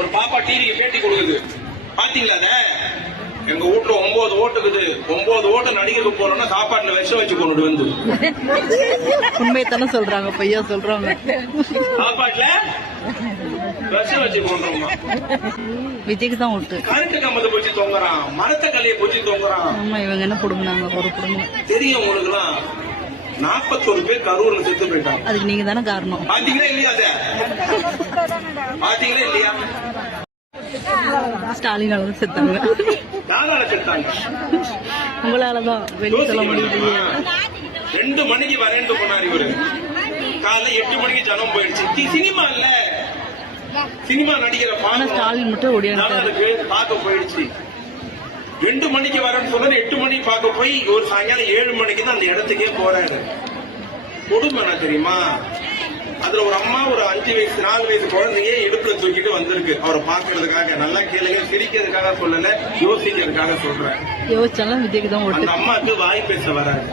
ஒரு பாப்பா டிவிக்கு பேட்டி கொடுக்குது, பாத்தீங்களா? அத எங்க வீட்டுல 9 ஓட்டுக்குது, 9 ஓட்டு நடிகருக்கு போறோம்னா சாப்பாட்டுல விஷம் வச்சு கொண்டு வந்து. உண்மையத்தானே சொல்றாங்க, பையா சொல்றாங்க. சாப்பாட்டுல விஷம் வச்சு கொண்டுறோமா? விஜய்க்கு தான் ஓட்டு. கருத்து கம்பத்தை பூச்சி தொங்குறான், மரத்த கல்லையை பூச்சி தொங்குறான். ஆமா, இவங்க என்ன புடுங்கினாங்க? ஒரு புடுங்க தெரியும் உங்களுக்கு எல்லாம். 41 பேர் கரூர்ல செத்து போயிட்டாங்க. அதுக்கு நீங்க தானே காரணம். பாத்தீங்களா இல்லையா? அத பாத்தீங்களா இல்லையா? ஸ்டாலினால செத்தாங்க. நானால செத்தாங்க. உங்களாலதான் வெளியே சொல்ல முடியலையே. 2 மணிக்கு வரேன்னு போனார் இவரு. காலை 8 மணிக்கு ஜனம் போயிடுச்சு. சினிமா இல்ல, சினிமா நடிக்கிற ஸ்டாலின் மட்டும் ஓடியாந்துருக்கு. பார்க்க போயிடுச்சு. 2 மணிக்கு வரேன்னு சொன்னா 8 மணிக்கு பார்க்க போய் ஒரு சாயங்காலம் 7 மணிக்கு தான் அந்த இடத்துக்கே போறாரு. கொடுமை என்ன தெரியுமா? அதுல ஒரு அம்மா ஒரு 5 வயசு 4 வயசு குழந்தைய இடுப்புல தூக்கிட்டு வந்திருக்கு அவரை பாக்குறதுக்காக. நல்லா கேளுங்க, சிரிக்கிறதுக்காக சொல்லல, யோசிக்கிறதுக்காக சொல்றேன். யோசிச்சாலும் விஜய்க்கு தான் ஓட்டு. அந்த அம்மாவுக்கு வாய் பேச வராது.